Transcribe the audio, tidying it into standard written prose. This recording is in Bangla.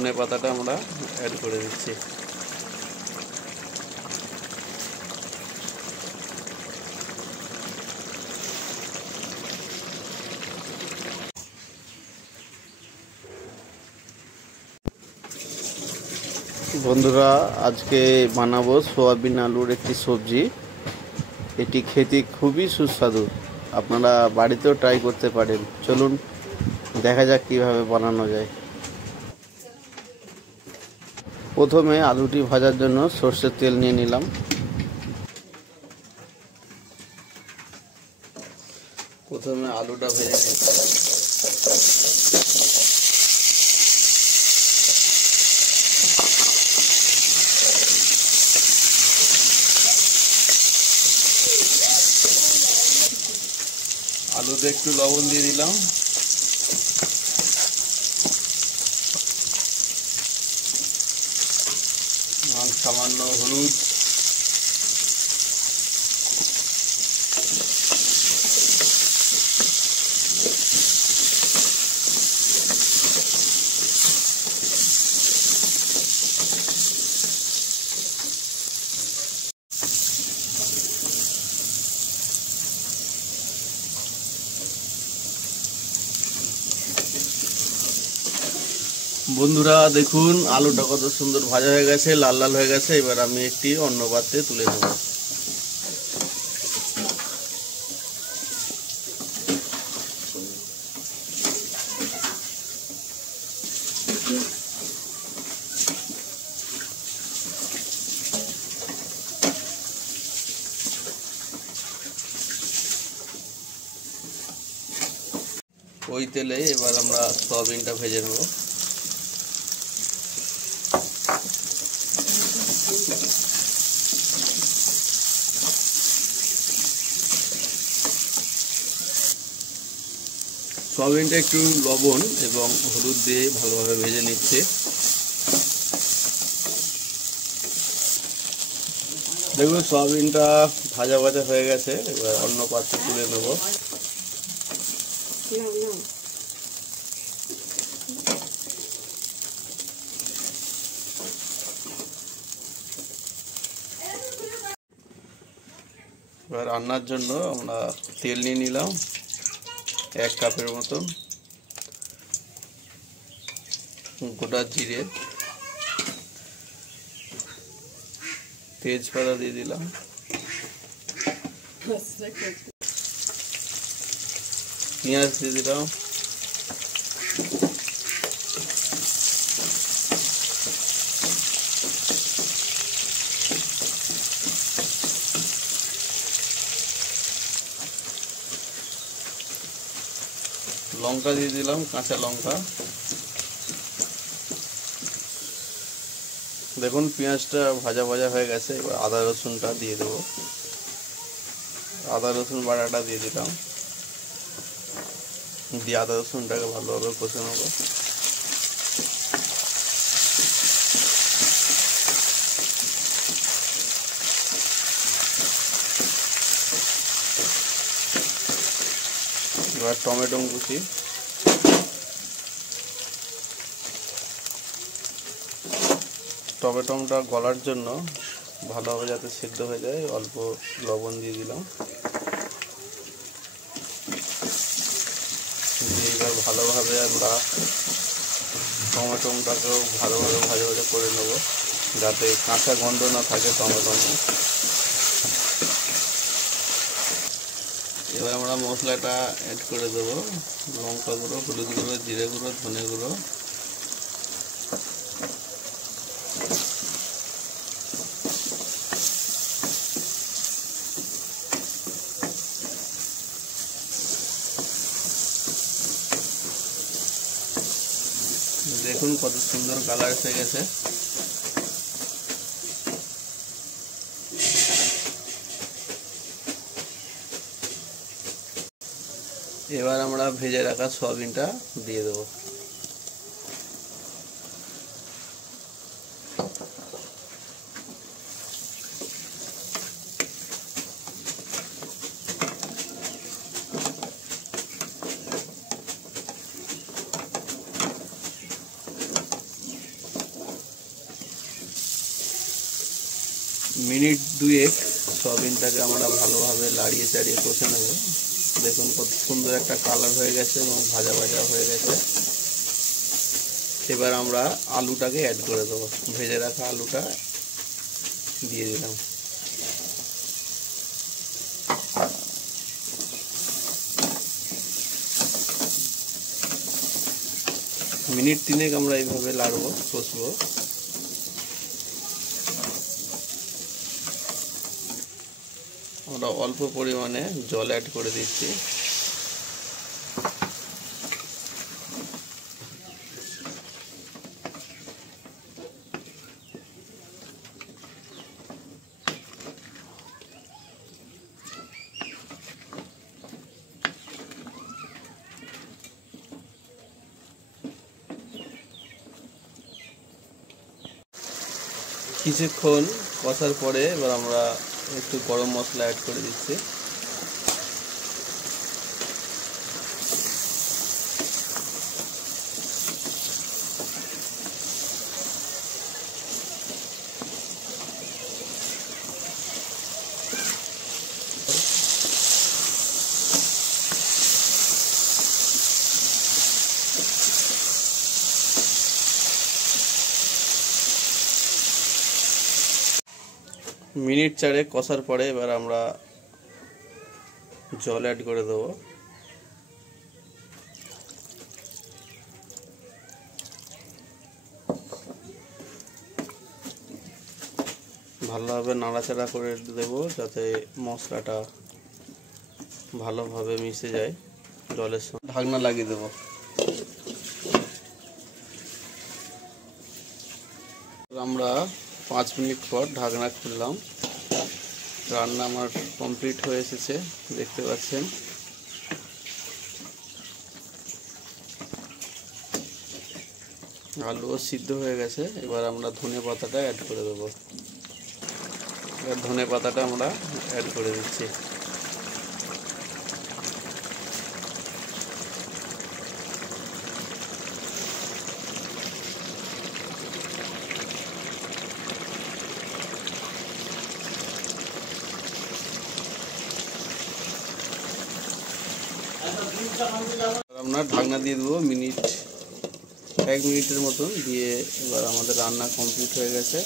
ধনে পাতাটা আমরা অ্যাড করে দিচ্ছি। বন্ধুরা, আজকে বানাবো সোয়াবিন আলুর একটি সবজি। এটি খেতে খুবই সুস্বাদু, আপনারা বাড়িতেও ট্রাই করতে পারেন। চলুন দেখা যাক কিভাবে বানানো যায়। প্রথমে আলুটি ভাজার জন্য সরষের তেল নিয়ে নিলাম। প্রথমে আলুটা ভেজে নিচ্ছি। আলুতে একটু লবণ দিয়ে দিলাম। সামান্য হলুদ, বন্ধুরা দেখুন আলুটা কত সুন্দর ভাজা হয়ে গেছে, লাল লাল হয়ে গেছে। এবার আমি একটি অন্য পাত্রে তুলে নেব। ওই তেলে এবার আমরা সয়াবিনটা ভেজে নেব। সয়াবিনটা একটু লবণ এবং হলুদ দিয়ে ভালোভাবে ভেজে নিচ্ছে। দেখুন সয়াবিনটা ভাজা ভাজা হয়ে গেছে। এবার অন্য পাত্রে তুলে নেব। এবার রান্নার জন্য আমরা তেল নিয়ে নিলাম 1 কাপের মতন। গোটা জিরে, তেজপাতা দিয়ে দিলাম, পেঁয়াজ দিয়ে দিলাম, লঙ্কা দিয়ে দিলাম, কাঁচা লঙ্কা। দেখুন পেঁয়াজটা ভাজা ভাজা হয়ে গেছে। এবার আদা রসুনটা দিয়ে দেবো। আদা রসুন বাটাটা দিয়ে দিলাম, দিয়ে আদা রসুনটাকে ভালোভাবে কষে নেবো। এবার টমেটো কুচি, টমেটোটা গলার জন্য ভালোভাবে যাতে সিদ্ধ হয়ে যায় অল্প লবণ দিয়ে দিলাম। দিয়ে এবার ভালোভাবে আমরা টমেটোটাকেও ভালোভাবে ভাজা ভাজা করে নেব, যাতে কাঁচা গন্ধ না থাকে টমেটো। এবার আমরা মশলাটা অ্যাড করে দেবো। লঙ্কা গুঁড়ো, হলুদ গুঁড়ো, জিরে গুঁড়ো, ধনে গুঁড়ো, দেখুন কত সুন্দর কালার এসে গেছে। এবার আমরা ভেজে রাখা সয়াবিনটা দিয়ে দেবো। মিনিট দুয়েক সয়াবিনটাকে আমরা ভালোভাবে লাড়িয়ে চাড়িয়ে কষে নেব। দেখুন কত সুন্দর একটা কালার হয়ে গেছে এবং ভাজা ভাজা হয়ে গেছে। এবার আমরা আলুটাকে অ্যাড করে দেবো। ভেজে রাখা আলুটা দিয়ে দিলাম। মিনিট তিনেক আমরা এইভাবে লাড়বো, কষবো। আমরা অল্প পরিমাণে জল অ্যাড করে দিচ্ছি। কিছুক্ষণ কষার পরে এবার আমরা একটু গরম মশলা অ্যাড করে দিচ্ছি। মিনিট চারেক কষার পরে এবার আমরা জল অ্যাড করে দেবো। ভালোভাবে নাড়াচাড়া করে দেব যাতে মশলাটা ভালোভাবে মিশে যায় জলের সঙ্গে। ঢাকনা লাগিয়ে দেব। আমরা 5 মিনিট পর ঢাকনা খুললাম। রান্না আমার কমপ্লিট হয়ে এসেছে, দেখতে পাচ্ছেন। আলুও সিদ্ধ হয়ে গেছে। এবার আমরা ধনে পাতাটা অ্যাড করে দেবো। এবার ধনে পাতাটা আমরা অ্যাড করে দিচ্ছি। আমরা ঢাকনা দিয়ে দেবো 1 মিনিটের মতন দিয়ে। এবার আমাদের রান্না কমপ্লিট হয়ে গেছে।